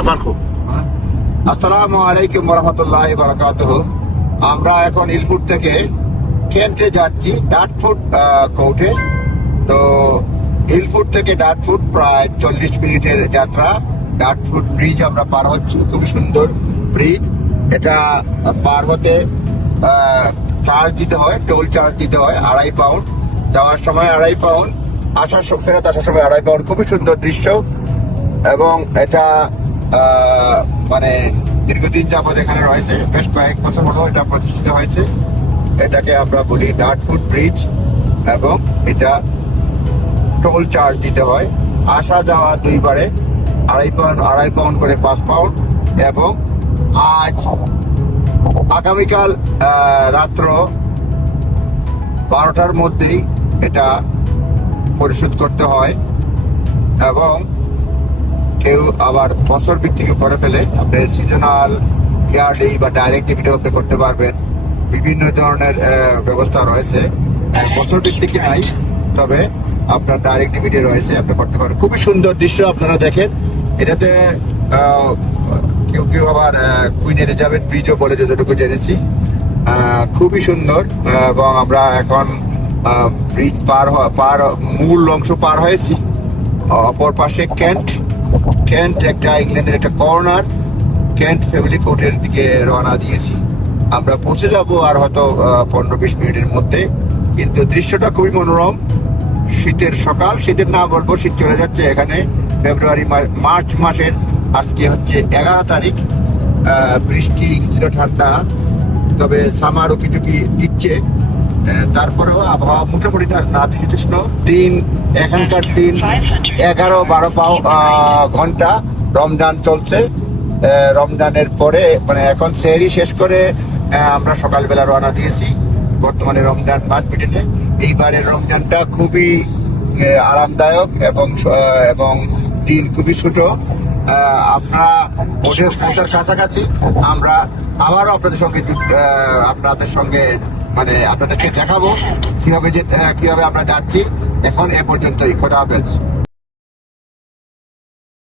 আবার খুব। আসসালামু আলাইকুম রহমতুল্লাহ বারাকাতুহ আমরা এখন ইলফুট থেকে কেন্টে যাচ্ছি ডাটফুট কোর্টে। তো ইলফুট থেকে ডাটফুট প্রায় চল্লিশ মিনিটের যাত্রা। ডাটফুট ব্রিজ আমরা পার হচ্ছি খুবই সুন্দর ব্রিজ। এটা পার হতে চার্জ দিতে হয় টোল চার্জ দিতে হয় আড়াই পাউন্ড যাওয়ার সময় আড়াই পাউন্ড আসার ফেরত আসার সময় আড়াই পাউন্ড খুবই সুন্দর দৃশ্য। এবং এটা মানে দীর্ঘদিন যাবৎ এখানে রয়েছে। বেশ কয়েক বছর হলো এটা প্রতিষ্ঠিত হয়েছে। এটাকে আমরা বলি ডাটফুট ব্রিজ এবং এটা টোল চার্জ দিতে হয়। আসা যাওয়া দুইবারে আড়াই পাউন্ড আড়াই পাউন্ড করে পাঁচ পাউন্ড এবং আজ আগামীকাল রাত্র বারোটার মধ্যেই এটা পরিশোধ করতে হয় এবং কেউ আবার বছর ভিত্তিকে করে ফেলে আপনি সিজনাল ইয়ারলি বা ডাইরেক্ট ডিভিডি আপনি করতে পারবেন। বিভিন্ন ধরনের ব্যবস্থা রয়েছে। বছর ভিত্তিকে নাই, তবে আপনার ডাইরেক্ট ডিভিডি রয়েছে, আপনি করতে পারেন খুবই সুন্দর দৃশ্য আপনারা দেখেন। এটাতে কেউ কেউ আবার কুইন এলিজাবেথ ব্রিজও বলে যতটুকু জেনেছি। খুবই সুন্দর এবং আমরা এখন ব্রিজ পার পার, মূল অংশ পার হয়েছি। অপর পাশে ক্যান্ট ক্যান্ট একটা ইংল্যান্ডের একটা কর্নার ক্যান্ট ফ্যামিলি কোর্টের দিকে রওনা দিয়েছি। আমরা পৌঁছে যাব আর হয়তো পনেরো বিশ মিনিটের মধ্যে। কিন্তু দৃশ্যটা খুবই মনোরম। শীতের সকাল শীতের না বলব শীত চলে যাচ্ছে এখানে। ফেব্রুয়ারি মার্চ মাসের আজকে হচ্ছে এগারো তারিখ। বৃষ্টি কিছুটা ঠান্ডা তবে সামার উকিটুকি দিচ্ছে। আহ, তারপরেও আবহাওয়া মোটামুটি নাতিশীতোষ্ণ দিন এখানকার দিন এগারো বারো ঘণ্টা রমজান চলছে। রমজানের পরে মানে এখন সেহরি শেষ করে আমরা সকালবেলা রওনা দিয়েছি বর্তমানে রমজান মাস পিটেছে এইবারের রমজানটা খুবই আরামদায়ক এবং এবং দিন খুবই ছোট। ওঠে পৌঁছার কাছাকাছি। আমরা আবারও আপনাদের সঙ্গে আপনাদের সঙ্গে মানে আপনাদেরকে দেখাবো কীভাবে যে কীভাবে আমরা যাচ্ছি। এখন এ পর্যন্তই। খোদা হাফেজ।